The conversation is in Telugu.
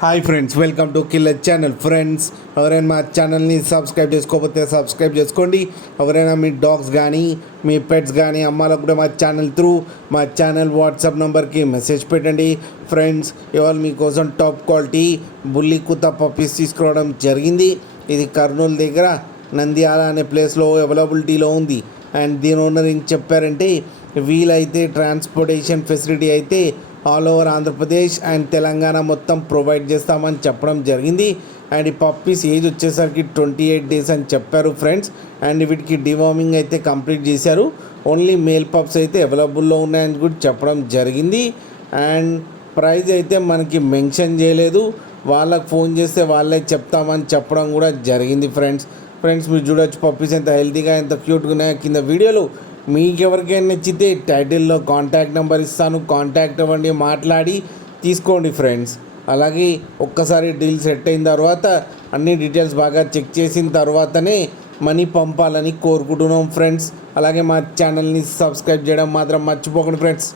Hi friends, welcome to killer channel. Friends, ఎవరైనా మా ఛానల్ని సబ్స్క్రైబ్ చేసుకోకపోతే సబ్స్క్రైబ్ చేసుకోండి. ఎవరైనా మీ డాగ్స్ కానీ మీ పెట్స్ కానీ అమ్మాలకు కూడా మా ఛానల్ వాట్సాప్ నెంబర్కి మెసేజ్ పెట్టండి. ఫ్రెండ్స్, ఇవాళ మీకోసం టాప్ క్వాలిటీ బుల్లి కుత్త పప్పీస్ తీసుకురావడం జరిగింది. ఇది కర్నూలు దగ్గర నంద్యాల అనే ప్లేస్లో అవైలబిలిటీలో ఉంది. అండ్ దీని ఓనర్ ఏం చెప్పారంటే, వీలైతే ట్రాన్స్పోర్టేషన్ ఫెసిలిటీ అయితే all over Andhra Pradesh and Telangana మొత్తం ప్రొవైడ్ చేస్తామని చెప్పడం జరిగింది. అండ్ ఈ పప్పీస్ ఏజ్ వచ్చేసరికి 28 days అని చెప్పారు ఫ్రెండ్స్. అండ్ వీటికి డివార్మింగ్ అయితే కంప్లీట్ చేశారు. ఓన్లీ మేల్ పప్స్ అయితే అవైలబుల్లో ఉన్నాయని కూడా చెప్పడం జరిగింది. అండ్ ప్రైస్ అయితే మనకి మెన్షన్ చేయలేదు. వాళ్ళకి ఫోన్ చేస్తే వాళ్ళే చెప్తామని చెప్పడం కూడా జరిగింది ఫ్రెండ్స్ మీరు చూడొచ్చు పప్పీస్ ఎంత హెల్తీగా ఎంత క్యూట్గా ఉన్నాయో. కింద వీడియోలో మీకు ఎవరికైనా నచ్చితే టైటిల్లో కాంటాక్ట్ నెంబర్ ఇస్తాను, కాంటాక్ట్ అవ్వండి, మాట్లాడి తీసుకోండి ఫ్రెండ్స్. అలాగే ఒక్కసారి డీల్ సెట్ అయిన తర్వాత అన్ని డీటెయిల్స్ బాగా చెక్ చేసిన తర్వాతనే మనీ పంపాలని కోరుకుంటున్నాం ఫ్రెండ్స్. అలాగే మా ఛానల్ని సబ్స్క్రైబ్ చేయడం మాత్రం మర్చిపోకండి ఫ్రెండ్స్.